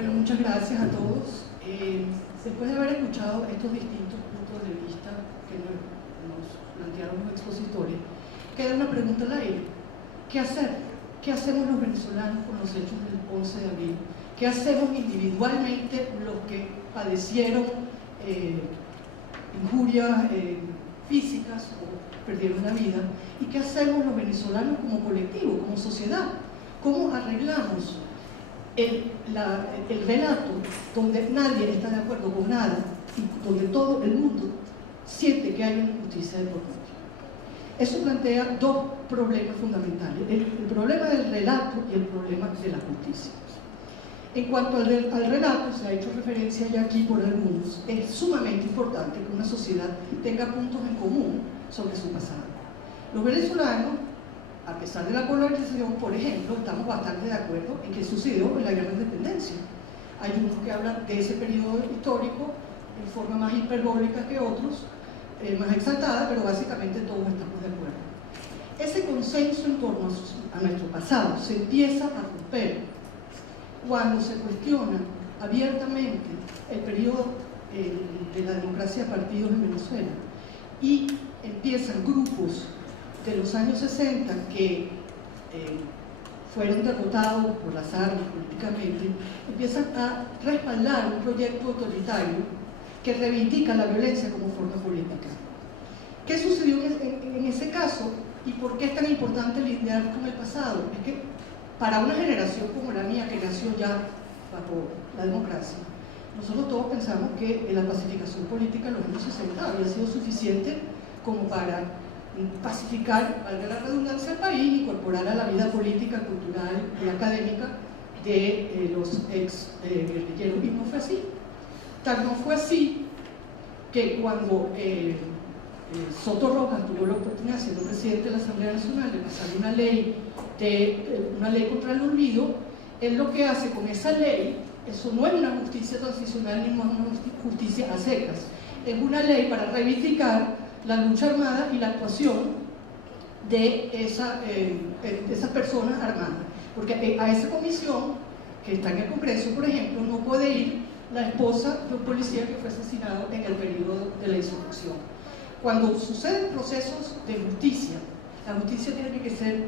Bueno, muchas gracias a todos. Después de haber escuchado estos distintos puntos de vista que nos plantearon los expositores, queda una pregunta al aire. ¿Qué hacer? ¿Qué hacemos los venezolanos con los hechos del 11 de abril? ¿Qué hacemos individualmente los que padecieron injurias físicas o perdieron la vida? ¿Y qué hacemos los venezolanos como colectivo, como sociedad? ¿Cómo arreglamos el relato donde nadie está de acuerdo con nada y donde todo el mundo siente que hay una injusticia de por medio? Eso plantea dos problemas fundamentales: el problema del relato y el problema de la justicia. En cuanto al relato, se ha hecho referencia ya aquí por algunos, es sumamente importante que una sociedad tenga puntos en común sobre su pasado. Los venezolanos, a pesar de la colonización, por ejemplo, estamos bastante de acuerdo en que sucedió en la Guerra de Independencia. Hay unos que hablan de ese periodo histórico en forma más hiperbólica que otros, más exaltada, pero básicamente todos estamos de acuerdo. Ese consenso en torno a nuestro pasado se empieza a romper cuando se cuestiona abiertamente el periodo de la democracia de partidos en Venezuela y empiezan grupos de los años 60 que fueron derrotados por las armas políticamente, empiezan a respaldar un proyecto autoritario que reivindica la violencia como forma política. ¿Qué sucedió en ese caso y por qué es tan importante lidiar con el pasado? Es que para una generación como la mía, que nació ya bajo la democracia, nosotros todos pensamos que la pacificación política en los años 60 había sido suficiente como para pacificar, valga la redundancia, el país y incorporar a la vida política, cultural y académica de los ex guerrilleros, y no fue así. Tal no fue así que cuando Soto Rojas tuvo la oportunidad, siendo presidente de la Asamblea Nacional, de pasar una ley contra el olvido, él lo que hace con esa ley, eso no es una justicia transicional ni una justicia a secas, es una ley para reivindicar la lucha armada y la actuación de esas personas armadas, porque a esa comisión que está en el Congreso, por ejemplo, no puede ir la esposa de un policía que fue asesinado en el periodo de la insurrección. Cuando suceden procesos de justicia, la justicia tiene que ser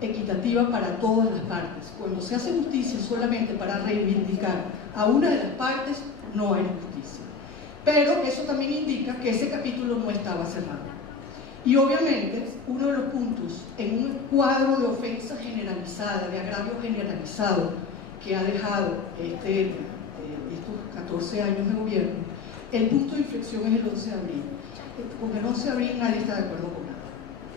equitativa para todas las partes. Cuando se hace justicia solamente para reivindicar a una de las partes, no hay justicia. Pero eso también indica que ese capítulo no estaba cerrado. Y obviamente, uno de los puntos en un cuadro de ofensa generalizada, de agravio generalizado, que ha dejado estos 14 años de gobierno, el punto de inflexión es el 11 de abril. Con el 11 de abril nadie está de acuerdo con nada.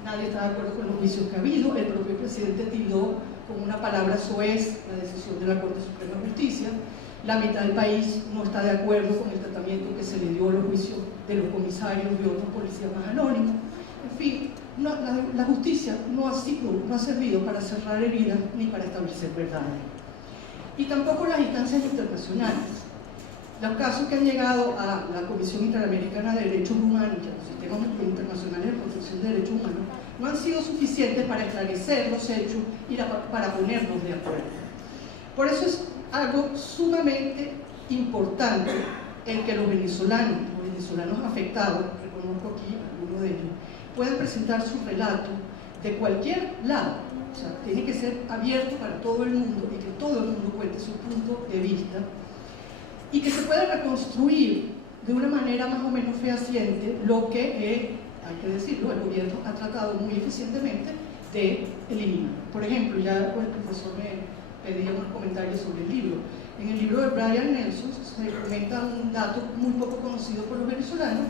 Nadie está de acuerdo con los juicios que ha habido. El propio presidente tildó con una palabra soez la decisión de la Corte Suprema de Justicia. La mitad del país no está de acuerdo con el tratamiento que se le dio a los juicios de los comisarios y otros policías más anónimos. En fin, la justicia no ha servido para cerrar heridas ni para establecer verdades. Y tampoco las instancias internacionales. Los casos que han llegado a la Comisión Interamericana de Derechos Humanos y a los sistemas internacionales de protección de derechos humanos no han sido suficientes para esclarecer los hechos y para ponernos de acuerdo. Por eso es algo sumamente importante el que los venezolanos afectados, reconozco aquí algunos de ellos, puedan presentar su relato de cualquier lado. O sea, tiene que ser abierto para todo el mundo y que todo el mundo cuente su punto de vista y que se pueda reconstruir de una manera más o menos fehaciente lo que, hay que decirlo, el gobierno ha tratado muy eficientemente de eliminar. Por ejemplo, ya el profesor me pedía unos comentarios sobre el libro. En el libro de Brian Nelson se comenta un dato muy poco conocido por los venezolanos,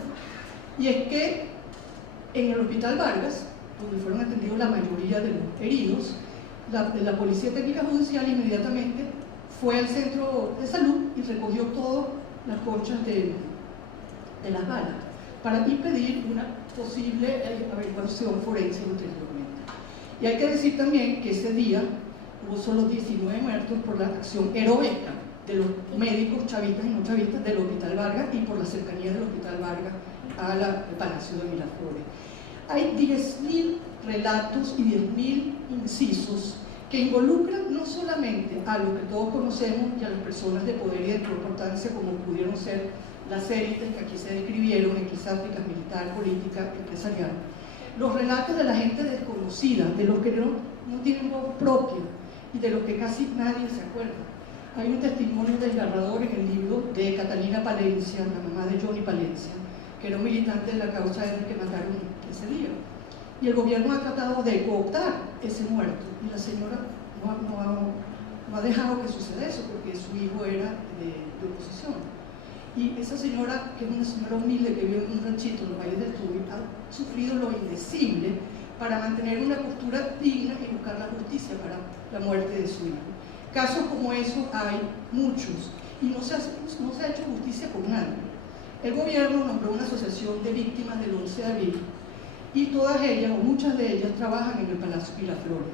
y es que en el Hospital Vargas, donde fueron atendidos la mayoría de los heridos, la Policía Técnica Judicial inmediatamente fue al centro de salud y recogió todas las conchas de las balas para impedir una posible averiguación forense ulteriormente. Y hay que decir también que ese día hubo solo 19 muertos por la acción heroica de los médicos chavistas y no chavistas del Hospital Vargas y por la cercanía del Hospital Vargas al Palacio de Miraflores. Hay 10.000 relatos y 10.000 incisos que involucran no solamente a lo que todos conocemos y a las personas de poder y de importancia como pudieron ser las élites que aquí se describieron, eclesiásticas, militar, política, empresarial, los relatos de la gente desconocida, de los que no tienen voz propia y de los que casi nadie se acuerda. Hay un testimonio desgarrador en el libro de Catalina Palencia, la mamá de Johnny Palencia, que era un militante de la causa R que mataron ese día. Y el gobierno ha tratado de cooptar ese muerto, y la señora no ha dejado que suceda eso, porque su hijo era de oposición. Y esa señora, que es una señora humilde que vive en un ranchito en los valles del Tuy, ha sufrido lo indecible para mantener una postura digna y buscar la justicia para la muerte de su hijo. Casos como eso hay muchos, y no se ha hecho justicia con nadie. El gobierno nombró una asociación de víctimas del 11 de abril, y todas ellas, o muchas de ellas, trabajan en el Palacio Miraflores.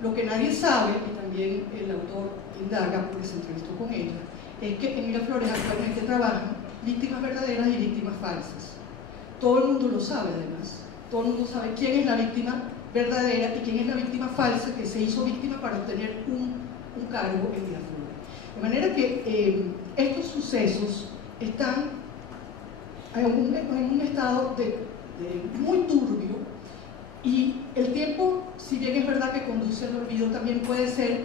Lo que nadie sabe, y también el autor indaga porque se entrevistó con ella, es que en Miraflores actualmente trabajan víctimas verdaderas y víctimas falsas. Todo el mundo lo sabe, además. Todo el mundo sabe quién es la víctima verdadera y quién es la víctima falsa que se hizo víctima para obtener un cargo en Miraflores. De manera que estos sucesos están en un estado muy turbio, y el tiempo, si bien es verdad que conduce al olvido, también puede ser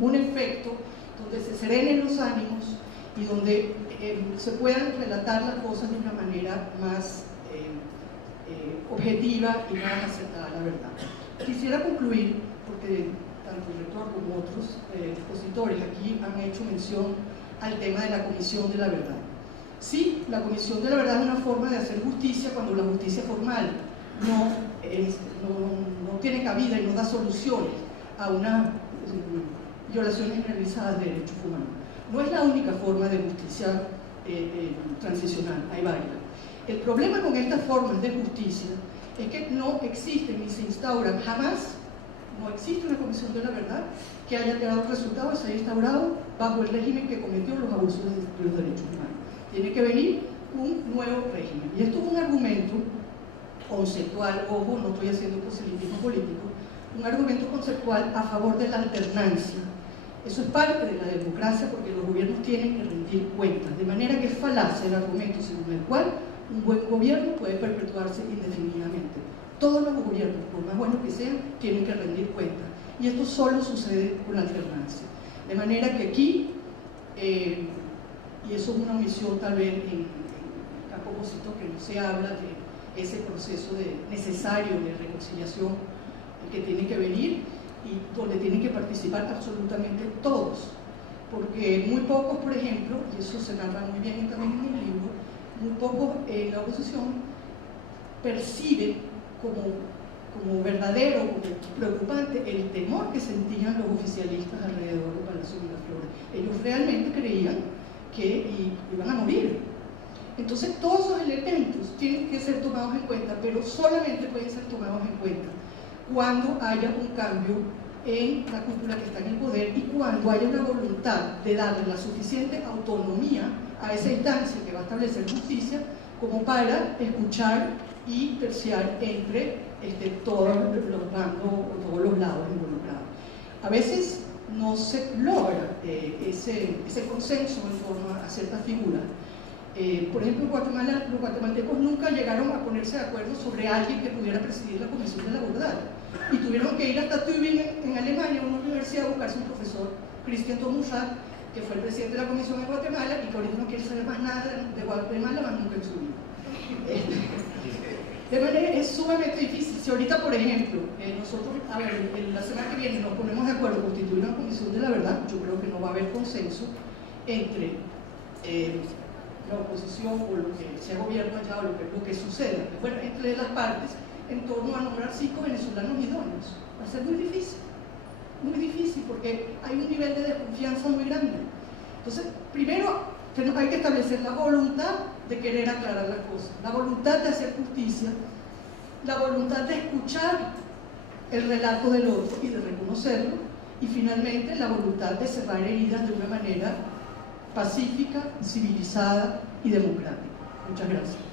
un efecto donde se serenen los ánimos y donde se puedan relatar las cosas de una manera más objetiva y más acertada a la verdad. Quisiera concluir, porque tanto el rector como otros expositores aquí han hecho mención al tema de la Comisión de la Verdad. Sí, la Comisión de la Verdad es una forma de hacer justicia cuando la justicia formal no tiene cabida y no da soluciones a unas violaciones generalizadas de derechos humanos. No es la única forma de justicia transicional, hay varias. El problema con estas formas de justicia es que no existen ni se instauran jamás. No existe una Comisión de la Verdad que haya dado resultados, se haya instaurado bajo el régimen que cometió los abusos de los derechos humanos. Tiene que venir un nuevo régimen. Y esto es un argumento conceptual, ojo, no estoy haciendo proselitismo político, un argumento conceptual a favor de la alternancia. Eso es parte de la democracia, porque los gobiernos tienen que rendir cuentas, de manera que es falaz el argumento según el cual un buen gobierno puede perpetuarse indefinidamente. Todos los gobiernos, por más buenos que sean, tienen que rendir cuentas, y esto solo sucede con la alternancia. De manera que aquí, y eso es una omisión tal vez en campo opositor, que no se habla de ese proceso necesario de reconciliación que tiene que venir, y donde tienen que participar absolutamente todos, porque muy pocos, por ejemplo, y eso se narra muy bien también en el libro, muy pocos en la oposición perciben como verdadero, como preocupante el temor que sentían los oficialistas alrededor del Palacio Miraflores. Ellos realmente creían que iban a morir. Entonces todos esos elementos tienen que ser tomados en cuenta, pero solamente pueden ser tomados en cuenta cuando haya un cambio en la cúpula que está en el poder, y cuando haya una voluntad de darle la suficiente autonomía a esa instancia que va a establecer justicia como para escuchar y terciar entre todos los bandos o todos los lados involucrados. A veces no se logra ese consenso en torno a ciertas figuras. Por ejemplo, en Guatemala, los guatemaltecos nunca llegaron a ponerse de acuerdo sobre alguien que pudiera presidir la Comisión de la Verdad, y tuvieron que ir hasta Tübingen, en Alemania, a una universidad, a buscarse un profesor, Christian Tomusat, que fue el presidente de la Comisión de Guatemala y que ahorita no quiere saber más nada de Guatemala, más nunca en su vida. De manera, es sumamente difícil. Si ahorita, por ejemplo, nosotros, la semana que viene nos ponemos de acuerdo en constituir una Comisión de la Verdad, yo creo que no va a haber consenso entre la oposición o lo que sea gobierno allá, o lo que suceda, bueno, entre las partes, en torno a nombrar 5 venezolanos idóneos. Va a ser muy difícil, porque hay un nivel de desconfianza muy grande. Entonces, primero hay que establecer la voluntad de querer aclarar las cosas, la voluntad de hacer justicia, la voluntad de escuchar el relato del otro y de reconocerlo, y finalmente la voluntad de cerrar heridas de una manera pacífica, civilizada y democrática. Muchas gracias.